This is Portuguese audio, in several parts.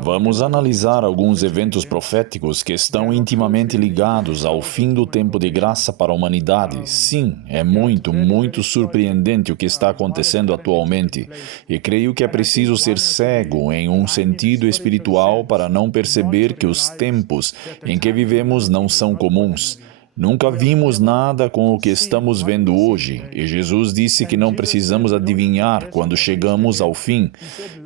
Vamos analisar alguns eventos proféticos que estão intimamente ligados ao fim do tempo de graça para a humanidade. Sim, é muito surpreendente o que está acontecendo atualmente. E creio que é preciso ser cego em um sentido espiritual para não perceber que os tempos em que vivemos não são comuns. Nunca vimos nada com o que estamos vendo hoje, e Jesus disse que não precisamos adivinhar quando chegamos ao fim.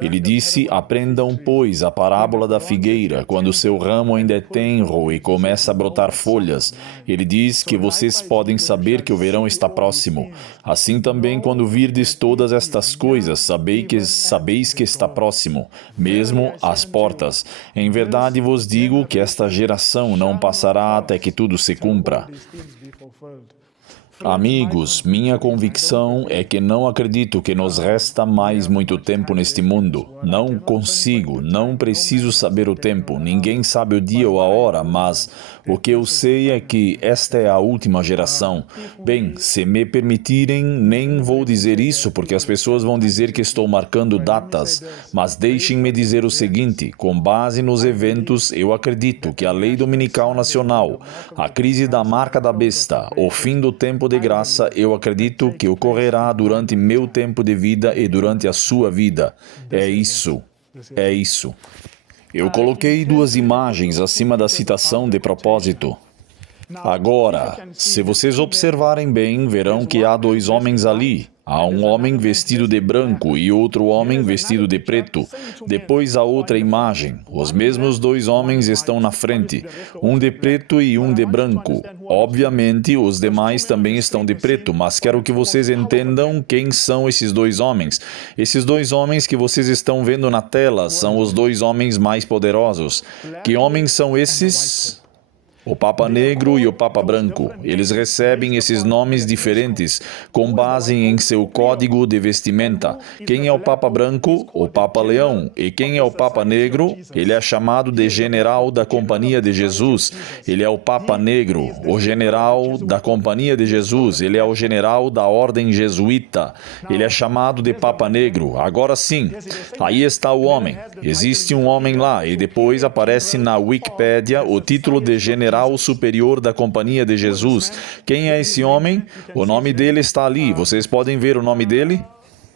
Ele disse: aprendam, pois, a parábola da figueira, quando seu ramo ainda é tenro e começa a brotar folhas. Ele diz que vocês podem saber que o verão está próximo. Assim também, quando virdes todas estas coisas, sabeis que está próximo, mesmo às portas. Em verdade vos digo que esta geração não passará até que tudo se cumpra. Amigos, minha convicção é que não acredito que nos resta mais muito tempo neste mundo. Não consigo, não preciso saber o tempo. Ninguém sabe o dia ou a hora, mas o que eu sei é que esta é a última geração. Bem, se me permitirem, nem vou dizer isso porque as pessoas vão dizer que estou marcando datas, mas deixem-me dizer o seguinte: com base nos eventos, eu acredito que a lei dominical nacional, a crise da marca da besta, o fim do tempo de graça, eu acredito que ocorrerá durante meu tempo de vida e durante a sua vida. É isso. É isso. Eu coloquei duas imagens acima da citação de propósito. Agora, se vocês observarem bem, verão que há dois homens ali. Há um homem vestido de branco e outro homem vestido de preto. Depois há outra imagem. Os mesmos dois homens estão na frente, um de preto e um de branco. Obviamente, os demais também estão de preto, mas quero que vocês entendam quem são esses dois homens. Esses dois homens que vocês estão vendo na tela são os dois homens mais poderosos. Que homens são esses? O Papa Negro e o Papa Branco. Eles recebem esses nomes diferentes com base em seu código de vestimenta. Quem é o Papa Branco? O Papa Leão. E quem é o Papa Negro? Ele é chamado de General da Companhia de Jesus. Ele é o Papa Negro, o General da Companhia de Jesus. Ele é o General da Ordem Jesuíta. Ele é chamado de Papa Negro. Agora sim, aí está o homem. Existe um homem lá e depois aparece na Wikipédia o título de General Superior da Companhia de Jesus. Quem é esse homem? O nome dele está ali. Vocês podem ver o nome dele?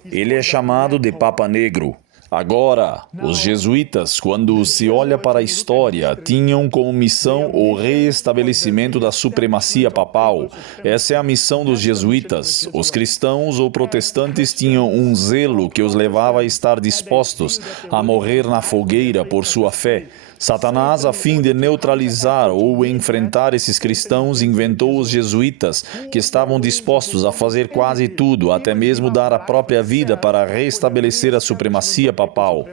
Ele é chamado de Papa Negro. Agora, os jesuítas, quando se olha para a história, tinham como missão o reestabelecimento da supremacia papal. Essa é a missão dos jesuítas. Os cristãos ou protestantes tinham um zelo que os levava a estar dispostos a morrer na fogueira por sua fé. Satanás, a fim de neutralizar ou enfrentar esses cristãos, inventou os jesuítas, que estavam dispostos a fazer quase tudo, até mesmo dar a própria vida para restabelecer a supremacia papal.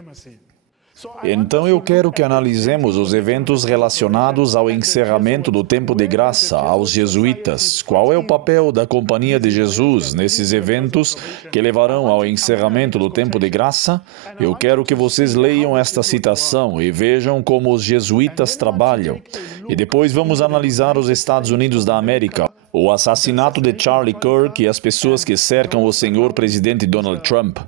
Então eu quero que analisemos os eventos relacionados ao encerramento do tempo de graça, aos jesuítas. Qual é o papel da Companhia de Jesus nesses eventos que levarão ao encerramento do tempo de graça? Eu quero que vocês leiam esta citação e vejam como os jesuítas trabalham. E depois vamos analisar os Estados Unidos da América, o assassinato de Charlie Kirk e as pessoas que cercam o senhor presidente Donald Trump.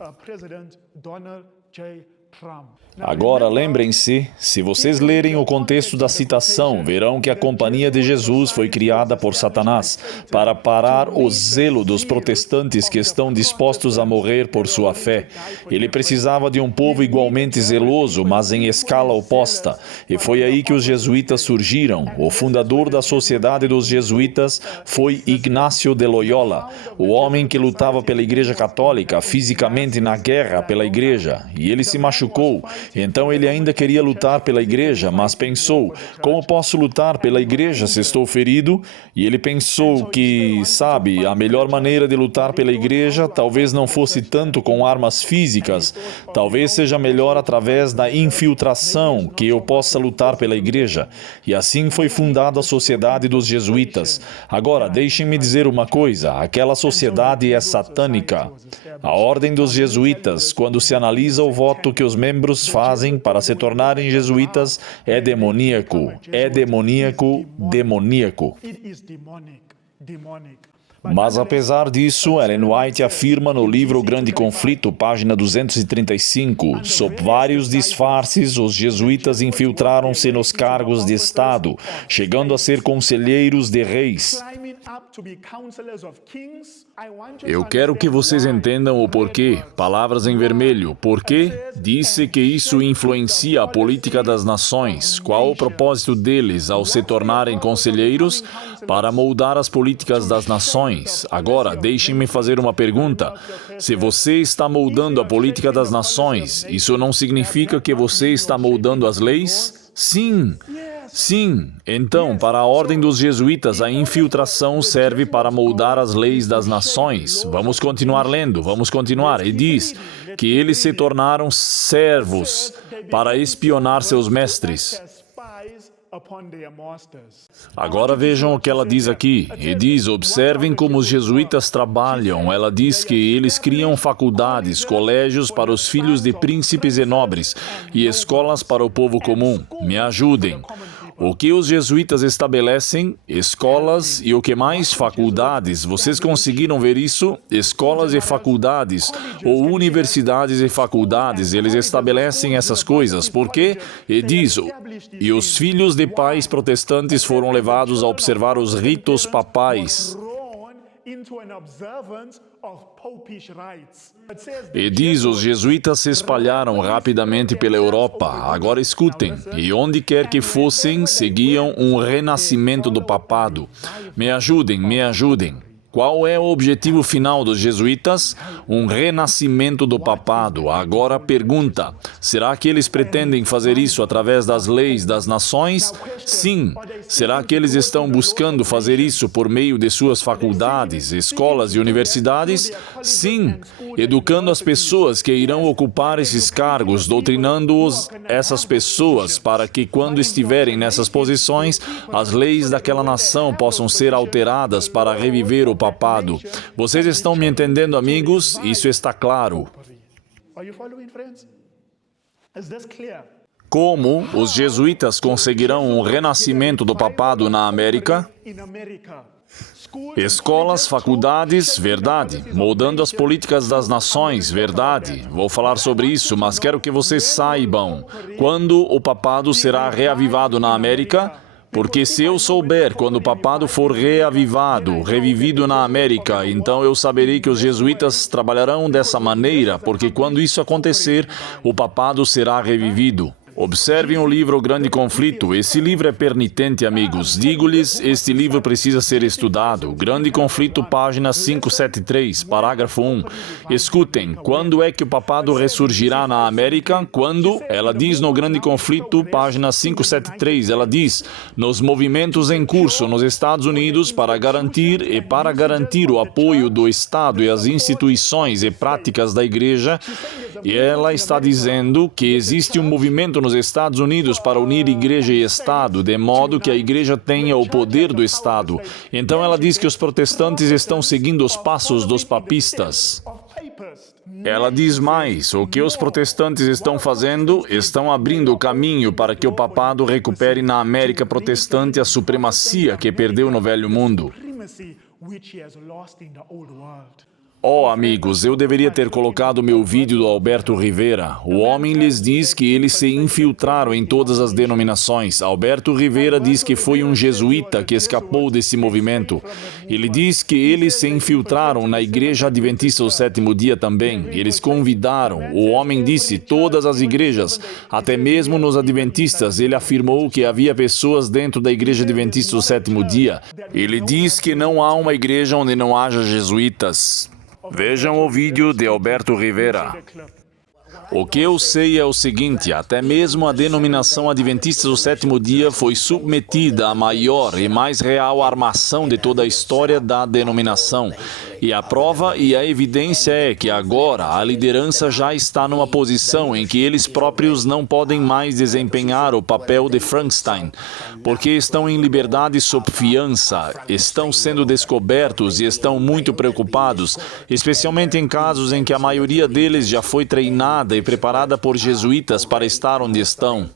Agora, lembrem-se, se vocês lerem o contexto da citação, verão que a Companhia de Jesus foi criada por Satanás para parar o zelo dos protestantes que estão dispostos a morrer por sua fé. Ele precisava de um povo igualmente zeloso, mas em escala oposta. E foi aí que os jesuítas surgiram. O fundador da Sociedade dos Jesuítas foi Ignácio de Loyola, o homem que lutava pela Igreja Católica, fisicamente na guerra pela Igreja. E ele se machucou. Então ele ainda queria lutar pela igreja, mas pensou: como posso lutar pela igreja se estou ferido? E ele pensou que, sabe, a melhor maneira de lutar pela igreja talvez não fosse tanto com armas físicas, talvez seja melhor através da infiltração que eu possa lutar pela igreja. E assim foi fundada a Sociedade dos Jesuítas. Agora, deixem-me dizer uma coisa: aquela sociedade é satânica. A Ordem dos Jesuítas, quando se analisa o voto que os membros fazem para se tornarem jesuítas, é demoníaco. É demoníaco, demoníaco. Mas apesar disso, Ellen White afirma no livro O Grande Conflito, página 235, sob vários disfarces, os jesuítas infiltraram-se nos cargos de Estado, chegando a ser conselheiros de reis. Eu quero que vocês entendam o porquê. Palavras em vermelho. Porquê? Disse que isso influencia a política das nações. Qual o propósito deles ao se tornarem conselheiros? Para moldar as políticas das nações. Agora, deixem-me fazer uma pergunta. Se você está moldando a política das nações, isso não significa que você está moldando as leis? Sim. Sim, então, para a ordem dos jesuítas, a infiltração serve para moldar as leis das nações. Vamos continuar lendo, vamos continuar. E diz que eles se tornaram servos para espionar seus mestres. Agora vejam o que ela diz aqui. E diz, observem como os jesuítas trabalham. Ela diz que eles criam faculdades, colégios para os filhos de príncipes e nobres e escolas para o povo comum. Me ajudem. O que os jesuítas estabelecem? Escolas e o que mais? Faculdades. Vocês conseguiram ver isso? Escolas e faculdades, ou universidades e faculdades. Eles estabelecem essas coisas. Por quê? E diz, e os filhos de pais protestantes foram levados a observar os ritos papais. E diz, os jesuítas se espalharam rapidamente pela Europa. Agora escutem, e onde quer que fossem, seguiam um renascimento do papado. Me ajudem, me ajudem. Qual é o objetivo final dos jesuítas? Um renascimento do papado. Agora pergunta, será que eles pretendem fazer isso através das leis das nações? Sim. Será que eles estão buscando fazer isso por meio de suas faculdades, escolas e universidades? Sim. Educando as pessoas que irão ocupar esses cargos, doutrinando-os essas pessoas para que, quando estiverem nessas posições, as leis daquela nação possam ser alteradas para reviver o papado. Vocês estão me entendendo, amigos? Isso está claro. Como os jesuítas conseguirão um renascimento do papado na América? Escolas, faculdades, verdade. Moldando as políticas das nações, verdade. Vou falar sobre isso, mas quero que vocês saibam. Quando o papado será reavivado na América? Porque se eu souber quando o papado for reavivado, revivido na América, então eu saberei que os jesuítas trabalharão dessa maneira, porque quando isso acontecer, o papado será revivido. Observem o livro O Grande Conflito. Esse livro é pertinente, amigos. Digo-lhes, este livro precisa ser estudado. Grande Conflito, página 573, parágrafo 1. Escutem, quando é que o papado ressurgirá na América? Quando? Ela diz no Grande Conflito, página 573, ela diz, nos movimentos em curso nos Estados Unidos para garantir o apoio do Estado e as instituições e práticas da Igreja, e ela está dizendo que existe um movimento nos Estados Unidos para unir Igreja e Estado, de modo que a Igreja tenha o poder do Estado. Então ela diz que os protestantes estão seguindo os passos dos papistas. Ela diz mais, o que os protestantes estão fazendo? Estão abrindo o caminho para que o papado recupere na América protestante a supremacia que perdeu no Velho Mundo. Oh, amigos, eu deveria ter colocado meu vídeo do Alberto Rivera. O homem lhes diz que eles se infiltraram em todas as denominações. Alberto Rivera diz que foi um jesuíta que escapou desse movimento. Ele diz que eles se infiltraram na Igreja Adventista do Sétimo Dia também. Eles convidaram. O homem disse, todas as igrejas, até mesmo nos Adventistas, ele afirmou que havia pessoas dentro da Igreja Adventista do Sétimo Dia. Ele diz que não há uma igreja onde não haja jesuítas. Vejam o vídeo de Alberto Rivera. O que eu sei é o seguinte, até mesmo a denominação adventista do sétimo dia foi submetida à maior e mais real armação de toda a história da denominação. E a prova e a evidência é que agora a liderança já está numa posição em que eles próprios não podem mais desempenhar o papel de Frankenstein, porque estão em liberdade sob fiança, estão sendo descobertos e estão muito preocupados, especialmente em casos em que a maioria deles já foi treinada e preparada por jesuítas para estar onde estão.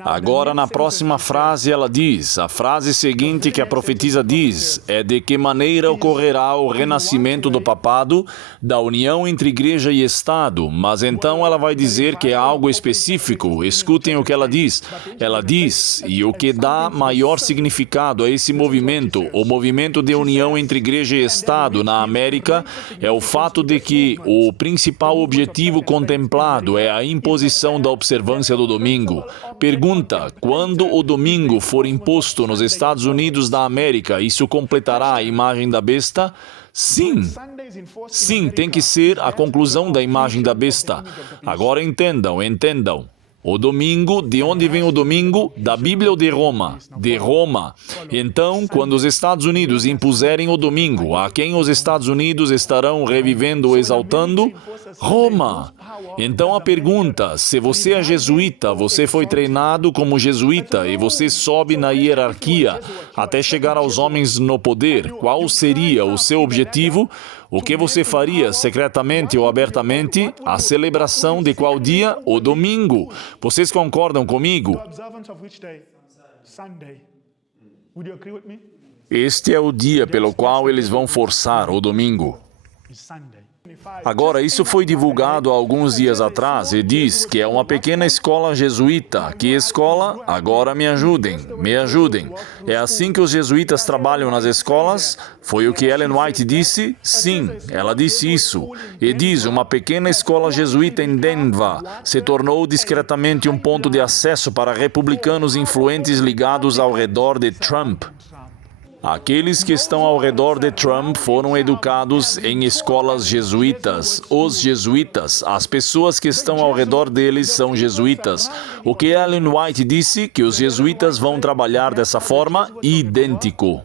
Agora, na próxima frase, ela diz, a frase seguinte que a profetisa diz é de que maneira ocorrerá o renascimento do papado, da união entre igreja e Estado, mas então ela vai dizer que é algo específico. Escutem o que ela diz. Ela diz, e o que dá maior significado a esse movimento, o movimento de união entre igreja e Estado na América, é o fato de que o principal objetivo contemplado é a imposição da observância do domingo. Pergunta, quando o domingo for imposto nos Estados Unidos da América, isso completará a imagem da besta? Sim. Sim, tem que ser a conclusão da imagem da besta. Agora entendam. O domingo, de onde vem o domingo? Da Bíblia ou de Roma? De Roma. Então, quando os Estados Unidos impuserem o domingo, a quem os Estados Unidos estarão revivendo ou exaltando? Roma. Então a pergunta, se você é jesuíta, você foi treinado como jesuíta e você sobe na hierarquia até chegar aos homens no poder, qual seria o seu objetivo? O que você faria, secretamente ou abertamente? A celebração de qual dia? O domingo. Vocês concordam comigo? Este é o dia pelo qual eles vão forçar o domingo. Agora, isso foi divulgado há alguns dias atrás e diz que é uma pequena escola jesuíta. Que escola? Agora me ajudem. É assim que os jesuítas trabalham nas escolas? Foi o que Ellen White disse? Sim, ela disse isso. E diz, uma pequena escola jesuíta em Denver se tornou discretamente um ponto de acesso para republicanos influentes ligados ao redor de Trump. Aqueles que estão ao redor de Trump foram educados em escolas jesuítas. Os jesuítas, as pessoas que estão ao redor deles são jesuítas. O que Ellen White disse? Que os jesuítas vão trabalhar dessa forma? Idêntico.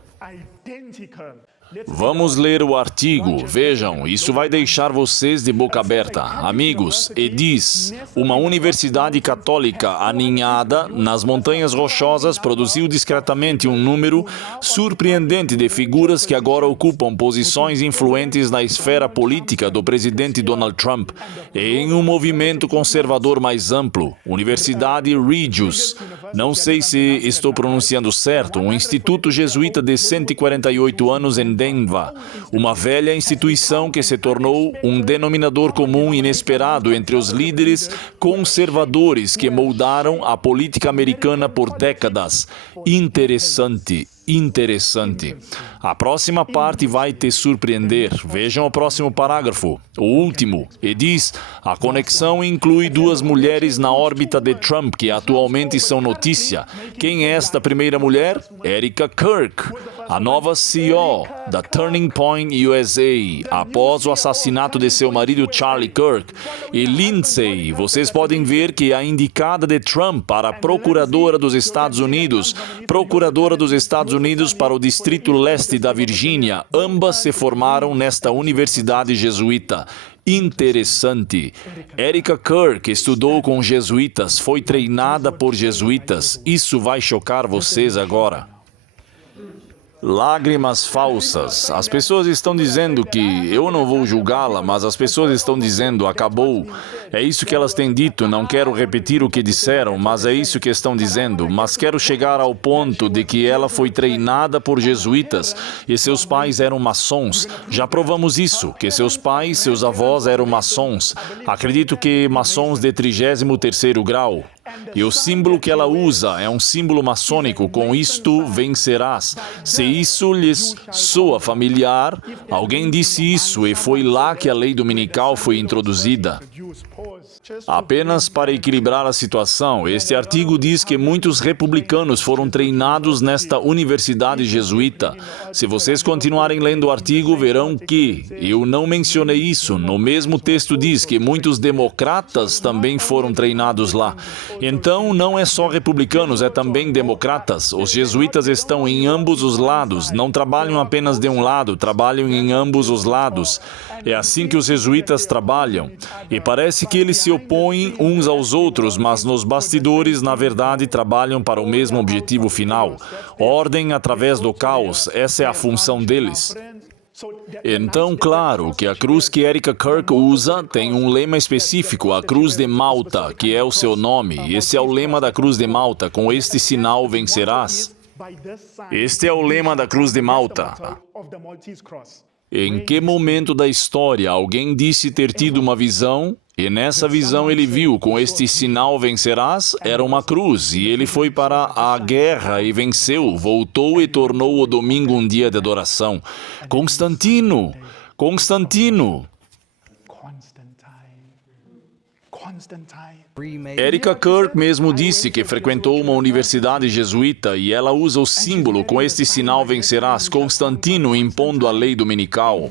Vamos ler o artigo. Vejam, isso vai deixar vocês de boca aberta. Amigos, e diz, uma universidade católica aninhada nas Montanhas Rochosas produziu discretamente um número surpreendente de figuras que agora ocupam posições influentes na esfera política do presidente Donald Trump e em um movimento conservador mais amplo. Universidade Regis, não sei se estou pronunciando certo, um instituto jesuíta de 148 anos em Denver, uma velha instituição que se tornou um denominador comum inesperado entre os líderes conservadores que moldaram a política americana por décadas. Interessante. A próxima parte vai te surpreender. Vejam o próximo parágrafo, o último, e diz, a conexão inclui duas mulheres na órbita de Trump que atualmente são notícia. Quem é esta primeira mulher? Erica Kirk, a nova CEO da Turning Point USA, após o assassinato de seu marido Charlie Kirk. E Lindsay, vocês podem ver que é a indicada de Trump para procuradora dos Estados Unidos para o Distrito Leste da Virgínia, ambas se formaram nesta universidade jesuíta. Interessante. Erica Kirk estudou com jesuítas, foi treinada por jesuítas. Isso vai chocar vocês agora. Lágrimas falsas. As pessoas estão dizendo que eu não vou julgá-la, mas as pessoas estão dizendo acabou. É isso que elas têm dito. Não quero repetir o que disseram, mas é isso que estão dizendo. Mas quero chegar ao ponto de que ela foi treinada por jesuítas e seus pais eram maçons. Já provamos isso, que seus pais, seus avós eram maçons. Acredito que maçons de 33º grau. E o símbolo que ela usa é um símbolo maçônico, com isto vencerás. Se isso lhes soa familiar, alguém disse isso e foi lá que a lei dominical foi introduzida. Apenas para equilibrar a situação, este artigo diz que muitos republicanos foram treinados nesta universidade jesuíta. Se vocês continuarem lendo o artigo, verão que eu não mencionei isso. No mesmo texto diz que muitos democratas também foram treinados lá. Então, não é só republicanos, é também democratas. Os jesuítas estão em ambos os lados, não trabalham apenas de um lado, trabalham em ambos os lados. É assim que os jesuítas trabalham. E parece que eles se opõem uns aos outros, mas nos bastidores, na verdade, trabalham para o mesmo objetivo final. Ordem através do caos, essa é a função deles. Então, claro, que a cruz que Erica Kirk usa tem um lema específico, a Cruz de Malta, que é o seu nome. Esse é o lema da Cruz de Malta, com este sinal vencerás. Este é o lema da Cruz de Malta. Em que momento da história alguém disse ter tido uma visão, e nessa visão ele viu, com este sinal vencerás, era uma cruz, e ele foi para a guerra e venceu, voltou e tornou o domingo um dia de adoração. Constantino! Constantino! Erica Kirk mesmo disse que frequentou uma universidade jesuíta e ela usa o símbolo com este sinal vencerás, Constantino impondo a lei dominical.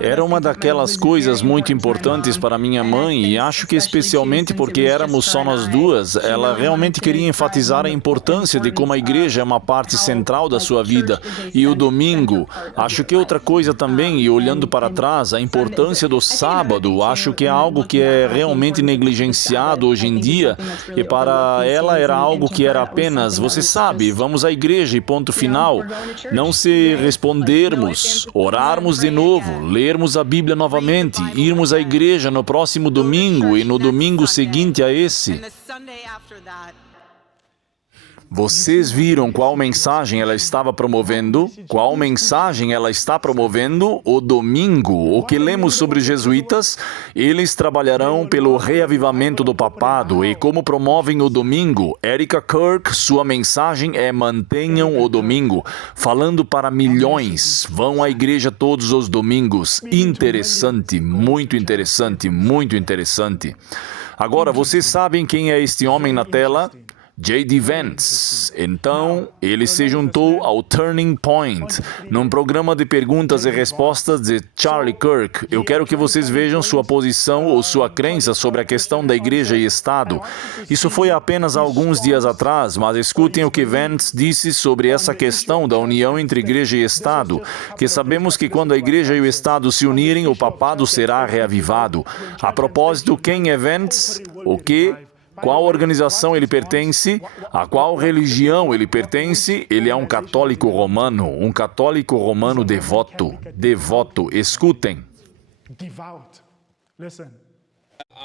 Era uma daquelas coisas muito importantes para minha mãe e acho que especialmente porque éramos só nós duas, ela realmente queria enfatizar a importância de como a igreja é uma parte central da sua vida. E o domingo, acho que outra coisa também, e olhando para trás, a importância do sábado, acho que é algo que é realmente negligenciado hoje em dia e para ela era algo que era apenas, você sabe, vamos à igreja e ponto final. Não se respondermos, orarmos de novo, lermos a Bíblia novamente, irmos à igreja no próximo domingo e no domingo seguinte a esse. Vocês viram qual mensagem ela estava promovendo? Qual mensagem ela está promovendo? O domingo. O que lemos sobre os jesuítas? Eles trabalharão pelo reavivamento do papado. E como promovem o domingo? Erica Kirk, sua mensagem é mantenham o domingo. Falando para milhões. Vão à igreja todos os domingos. Interessante, muito interessante, muito interessante. Agora, vocês sabem quem é este homem na tela? J.D. Vance. Então, ele se juntou ao Turning Point, num programa de perguntas e respostas de Charlie Kirk. Eu quero que vocês vejam sua posição ou sua crença sobre a questão da igreja e Estado. Isso foi apenas alguns dias atrás, mas escutem o que Vance disse sobre essa questão da união entre igreja e Estado, que sabemos que quando a igreja e o Estado se unirem, o papado será reavivado. A propósito, quem é Vance? O que? Qual organização ele pertence? A qual religião ele pertence? Ele é um católico romano devoto. Devoto. Escutem.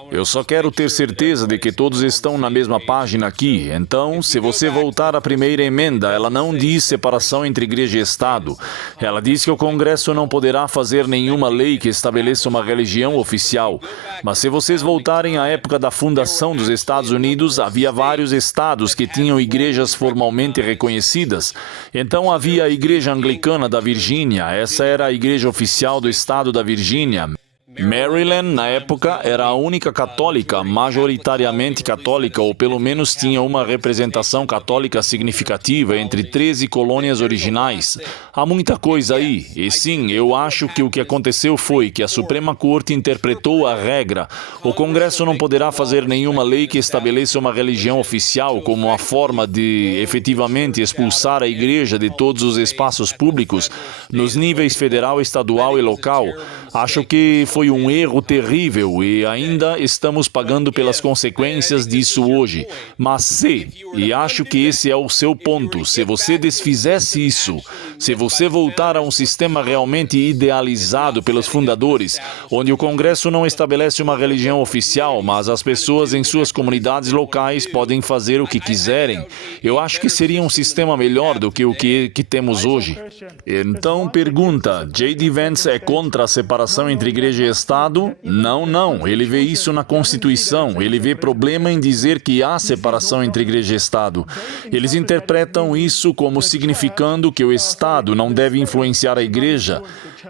Eu só quero ter certeza de que todos estão na mesma página aqui. Então, se você voltar à primeira emenda, ela não diz separação entre igreja e Estado. Ela diz que o Congresso não poderá fazer nenhuma lei que estabeleça uma religião oficial. Mas se vocês voltarem à época da fundação dos Estados Unidos, havia vários estados que tinham igrejas formalmente reconhecidas. Então havia a Igreja Anglicana da Virgínia. Essa era a igreja oficial do estado da Virgínia. Maryland, na época, era a única católica, majoritariamente católica, ou pelo menos tinha uma representação católica significativa entre 13 colônias originais. Há muita coisa aí. E sim, eu acho que o que aconteceu foi que a Suprema Corte interpretou a regra. O Congresso não poderá fazer nenhuma lei que estabeleça uma religião oficial como uma forma de, efetivamente, expulsar a igreja de todos os espaços públicos, nos níveis federal, estadual e local. Acho que foi um erro terrível e ainda estamos pagando pelas consequências disso hoje. Mas e acho que esse é o seu ponto, se você desfizesse isso, se você voltar a um sistema realmente idealizado pelos fundadores, onde o Congresso não estabelece uma religião oficial, mas as pessoas em suas comunidades locais podem fazer o que quiserem, eu acho que seria um sistema melhor do que o que temos hoje. Então, pergunta, J.D. Vance é contra a separação entre igreja e Estado? Não. Ele vê isso na Constituição. Ele vê problema em dizer que há separação entre igreja e Estado. Eles interpretam isso como significando que o Estado não deve influenciar a igreja.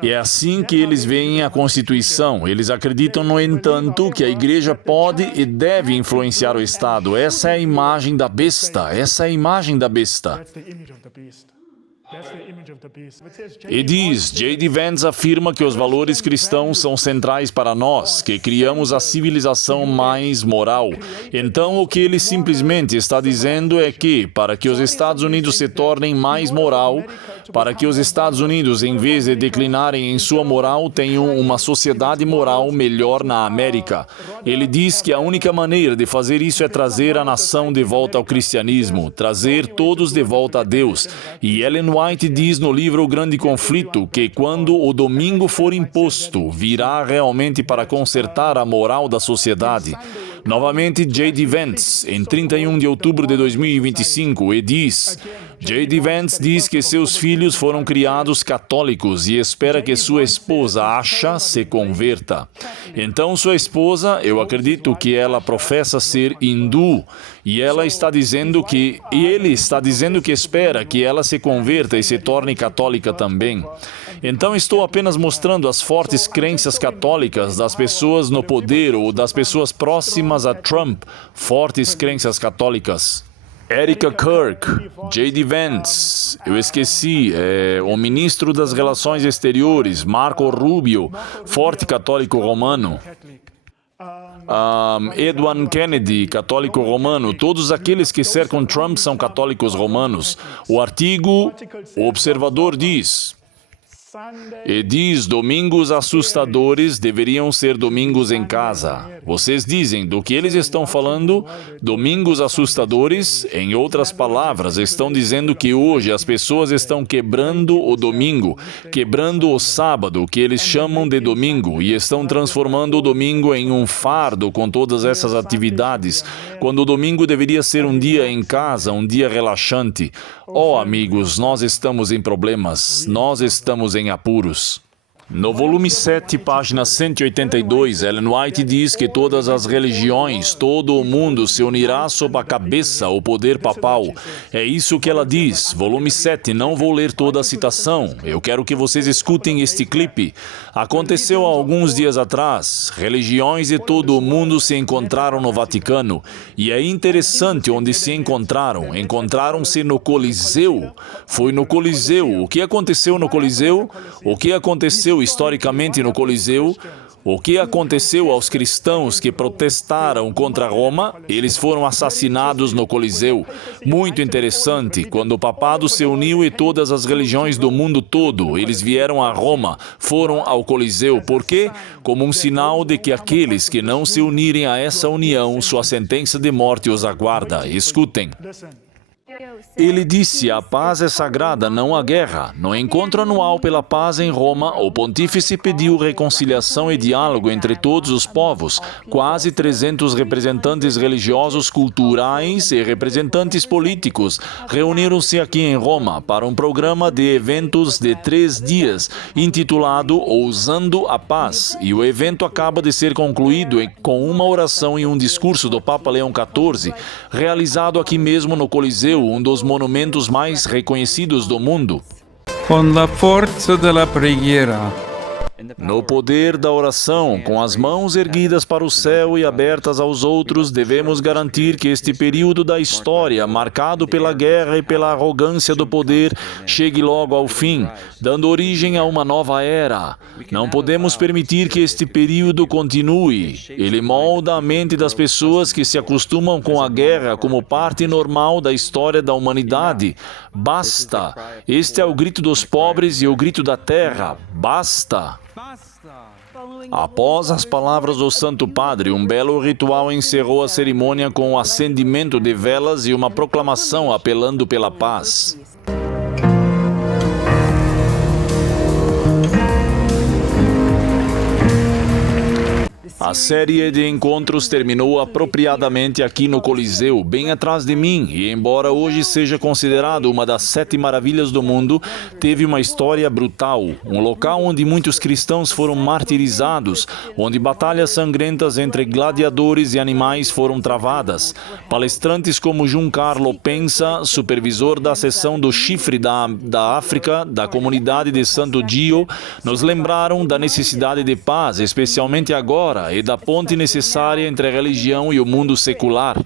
E é assim que eles veem a Constituição. Eles acreditam, no entanto, que a igreja pode e deve influenciar o Estado. Essa é a imagem da besta. E diz, J.D. Vance afirma que os valores cristãos são centrais para nós, que criamos a civilização mais moral. Então, o que ele simplesmente está dizendo é que, para que os Estados Unidos se tornem mais moral, para que os Estados Unidos, em vez de declinarem em sua moral, tenham uma sociedade moral melhor na América. Ele diz que a única maneira de fazer isso é trazer a nação de volta ao cristianismo, trazer todos de volta a Deus. E Ellen White diz no livro O Grande Conflito que quando o domingo for imposto, virá realmente para consertar a moral da sociedade. Novamente, J.D. Vance, em 31 de outubro de 2025, e diz: J.D. Vance diz que seus filhos foram criados católicos e espera que sua esposa, Asha, se converta. Então, sua esposa, eu acredito que ela professa ser hindu, e ele está dizendo que espera que ela se converta e se torne católica também. Então, estou apenas mostrando as fortes crenças católicas das pessoas no poder ou das pessoas próximas a Trump, fortes crenças católicas. Erica Kirk, J.D. Vance, eu esqueci, o ministro das Relações Exteriores, Marco Rubio, forte católico romano. Edwin Kennedy, católico romano, todos aqueles que cercam Trump são católicos romanos. O artigo, o observador diz... E diz, domingos assustadores deveriam ser domingos em casa. Vocês dizem, do que eles estão falando? Domingos assustadores? Em outras palavras, estão dizendo que hoje as pessoas estão quebrando o domingo, quebrando o sábado, que eles chamam de domingo, e estão transformando o domingo em um fardo com todas essas atividades, quando o domingo deveria ser um dia em casa, um dia relaxante. Oh, amigos, nós estamos em problemas, nós estamos em apuros. No volume 7, página 182, Ellen White diz que todas as religiões, todo o mundo se unirá sob a cabeça, o poder papal. É isso que ela diz. Volume 7, não vou ler toda a citação. Eu quero que vocês escutem este clipe. Aconteceu há alguns dias atrás. Religiões de todo o mundo se encontraram no Vaticano. E é interessante onde se encontraram. Encontraram-se no Coliseu. Foi no Coliseu. O que aconteceu no Coliseu? O que aconteceu historicamente no Coliseu? O que aconteceu aos cristãos que protestaram contra Roma? Eles foram assassinados no Coliseu. Muito interessante, quando o papado se uniu e todas as religiões do mundo todo, eles vieram a Roma, foram ao Coliseu. Por quê? Como um sinal de que aqueles que não se unirem a essa união, sua sentença de morte os aguarda. Escutem. Ele disse, a paz é sagrada, não a guerra. No encontro anual pela paz em Roma, o pontífice pediu reconciliação e diálogo entre todos os povos. Quase 300 representantes religiosos, culturais e representantes políticos reuniram-se aqui em Roma para um programa de eventos de 3 dias, intitulado Ousando a Paz. E o evento acaba de ser concluído com uma oração e um discurso do Papa Leão XIV, realizado aqui mesmo no Coliseu, um dos monumentos mais reconhecidos do mundo. Com a força da preghiera. No poder da oração, com as mãos erguidas para o céu e abertas aos outros, devemos garantir que este período da história, marcado pela guerra e pela arrogância do poder, chegue logo ao fim, dando origem a uma nova era. Não podemos permitir que este período continue. Ele molda a mente das pessoas que se acostumam com a guerra como parte normal da história da humanidade. Basta! Este é o grito dos pobres e o grito da terra. Basta! Após as palavras do Santo Padre, um belo ritual encerrou a cerimônia com o acendimento de velas e uma proclamação apelando pela paz. A série de encontros terminou apropriadamente aqui no Coliseu, bem atrás de mim, e embora hoje seja considerado uma das 7 maravilhas do mundo, teve uma história brutal. Um local onde muitos cristãos foram martirizados, onde batalhas sangrentas entre gladiadores e animais foram travadas. Palestrantes como Giancarlo Pensa, supervisor da seção do Chifre da África, da comunidade de Santo Dio, nos lembraram da necessidade de paz, especialmente agora, e da ponte necessária entre a religião e o mundo secular.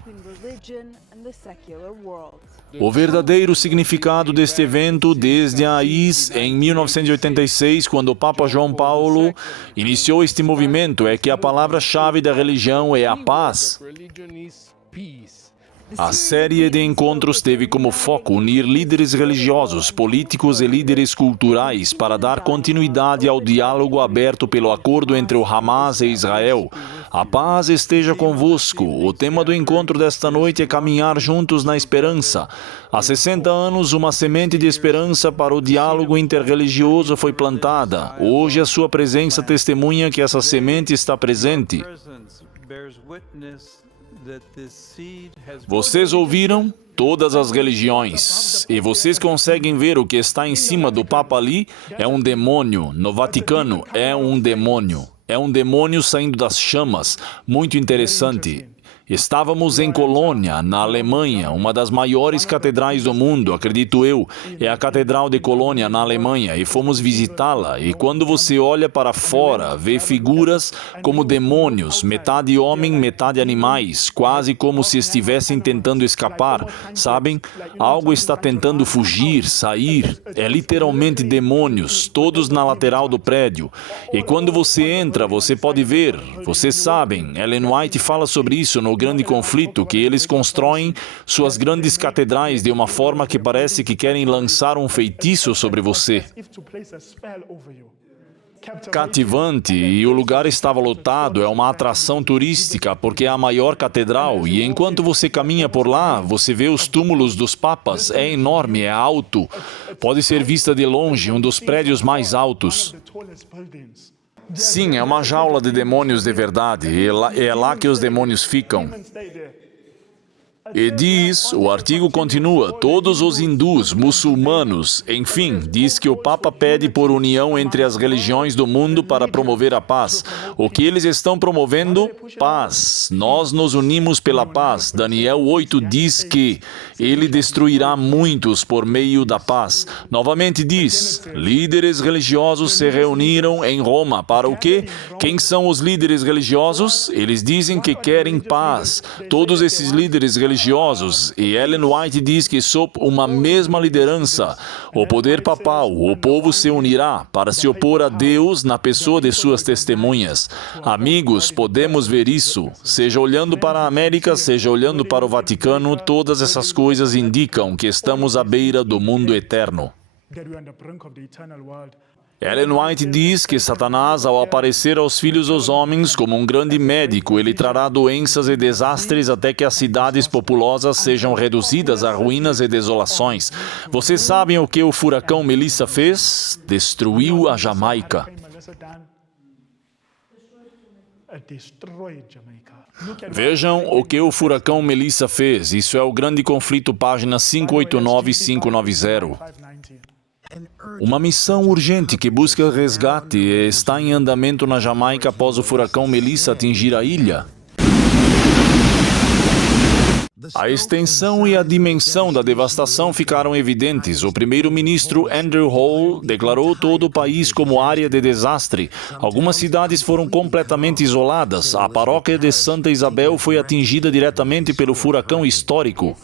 O verdadeiro significado deste evento, desde a raiz em 1986, quando o Papa João Paulo iniciou este movimento, é que a palavra-chave da religião é a paz. A série de encontros teve como foco unir líderes religiosos, políticos e líderes culturais para dar continuidade ao diálogo aberto pelo acordo entre o Hamas e Israel. A paz esteja convosco. O tema do encontro desta noite é caminhar juntos na esperança. Há 60 anos, uma semente de esperança para o diálogo interreligioso foi plantada. Hoje, a sua presença testemunha que essa semente está presente. Vocês ouviram? Todas as religiões. E vocês conseguem ver o que está em cima do Papa ali? É um demônio. No Vaticano, é um demônio. É um demônio saindo das chamas. Muito interessante. Estávamos em Colônia, na Alemanha, uma das maiores catedrais do mundo, acredito eu. É a Catedral de Colônia, na Alemanha, e fomos visitá-la. E quando você olha para fora, vê figuras como demônios, metade homem, metade animais, quase como se estivessem tentando escapar, sabem? Algo está tentando fugir, sair. É literalmente demônios, todos na lateral do prédio. E quando você entra, você pode ver, vocês sabem, Ellen White fala sobre isso no Grande Conflito, que eles constroem suas grandes catedrais de uma forma que parece que querem lançar um feitiço sobre você. Cativante, e o lugar estava lotado, é uma atração turística, porque é a maior catedral, e enquanto você caminha por lá, você vê os túmulos dos papas, é enorme, é alto, pode ser vista de longe, um dos prédios mais altos. Sim, é uma jaula de demônios de verdade, e é lá que os demônios ficam. E diz, o artigo continua, todos os hindus, muçulmanos, enfim, diz que o Papa pede por união entre as religiões do mundo para promover a paz. O que eles estão promovendo? Paz. Nós nos unimos pela paz. Daniel 8 diz que ele destruirá muitos por meio da paz. Novamente diz, líderes religiosos se reuniram em Roma para o quê? Quem são os líderes religiosos? Eles dizem que querem paz. Todos esses líderes religiosos, e Ellen White diz que sob uma mesma liderança, o poder papal, o povo se unirá para se opor a Deus na pessoa de suas testemunhas. Amigos, podemos ver isso. Seja olhando para a América, seja olhando para o Vaticano, todas essas coisas indicam que estamos à beira do mundo eterno. Ellen White diz que Satanás, ao aparecer aos filhos dos homens como um grande médico, ele trará doenças e desastres até que as cidades populosas sejam reduzidas a ruínas e desolações. Vocês sabem o que o furacão Melissa fez? Destruiu a Jamaica. Vejam o que o furacão Melissa fez. Isso é o Grande Conflito, página 589 e 590. Uma missão urgente que busca resgate está em andamento na Jamaica após o furacão Melissa atingir a ilha. A extensão e a dimensão da devastação ficaram evidentes. O primeiro-ministro Andrew Hall declarou todo o país como área de desastre. Algumas cidades foram completamente isoladas. A paróquia de Santa Isabel foi atingida diretamente pelo furacão histórico.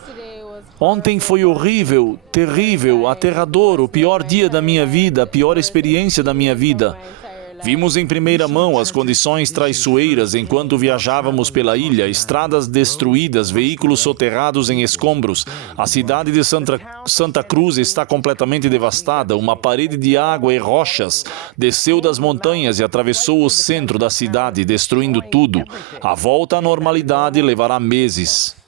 Ontem foi horrível, terrível, aterrador, o pior dia da minha vida, a pior experiência da minha vida. Vimos em primeira mão as condições traiçoeiras enquanto viajávamos pela ilha, estradas destruídas, veículos soterrados em escombros. A cidade de Santa Cruz está completamente devastada. Uma parede de água e rochas desceu das montanhas e atravessou o centro da cidade, destruindo tudo. A volta à normalidade levará meses.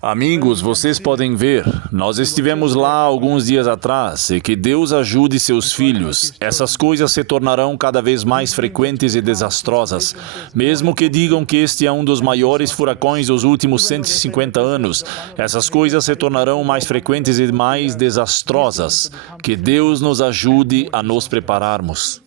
Amigos, vocês podem ver, nós estivemos lá alguns dias atrás e que Deus ajude seus filhos. Essas coisas se tornarão cada vez mais frequentes e desastrosas. Mesmo que digam que este é um dos maiores furacões dos últimos 150 anos, essas coisas se tornarão mais frequentes e mais desastrosas. Que Deus nos ajude a nos prepararmos.